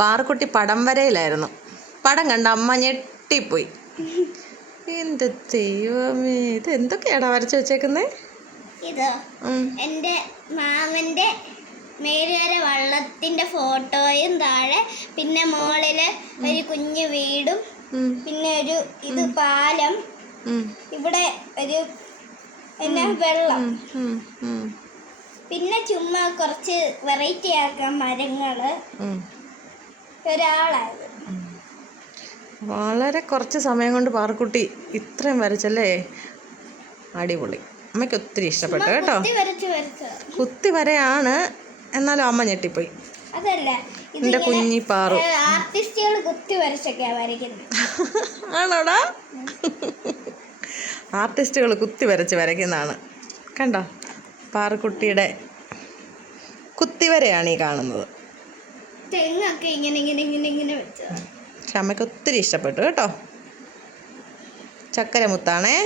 പാറക്കുട്ടി പടം വരയിലായിരുന്നു. പടം കണ്ട അമ്മ ഞെട്ടിപ്പോയി. എന്ത് ദൈവമേ, ഇത് എന്തൊക്കെയാടാ വരച്ചു വെച്ചേക്കുന്നേ? ഇത് എൻ്റെ മാമൻ്റെ മേലുകര വള്ളത്തിൻ്റെ ഫോട്ടോയും താഴെ പിന്നെ മുകളില് ഒരു കുഞ്ഞു വീടും പിന്നെ ഒരു ഇത് പാലം, ഇവിടെ ഒരു എന്നാ വെള്ളം, പിന്നെ ചുമ്മാ കുറച്ച് വെറൈറ്റി ആക്കാൻ മരങ്ങള്, ഒരാളായത്. വളരെ കുറച്ച് സമയം കൊണ്ട് പാറക്കുട്ടി ഇത്രയും വരച്ചല്ലേ, അടിപൊളി. അമ്മയ്ക്ക് ഒത്തിരി ഇഷ്ടപ്പെട്ടു കേട്ടോ. കുത്തി വരയാണ്, എന്നാലും അമ്മ ഞെട്ടിപ്പോയി. അതല്ല, എൻ്റെ കുഞ്ഞി പാറു ആർട്ടിസ്റ്റുകൾ കുത്തി വരച്ചൊക്കെയാ വരയ്ക്കുന്നത്. ആണോടാ? ആർട്ടിസ്റ്റുകൾ കുത്തി വരച്ച് വരയ്ക്കുന്നതാണ്. കണ്ടോ, പാറക്കുട്ടിയുടെ കുത്തിവരയാണ് ഈ കാണുന്നത്. തെങ്ങൊക്കെ ഇങ്ങനെ ഇങ്ങനെ ഇങ്ങനെ ഇങ്ങനെ വെച്ചത്. പക്ഷെ അമ്മയ്ക്ക് ഒത്തിരി ഇഷ്ടപ്പെട്ടു കേട്ടോ. ചക്കര മുത്താണേ.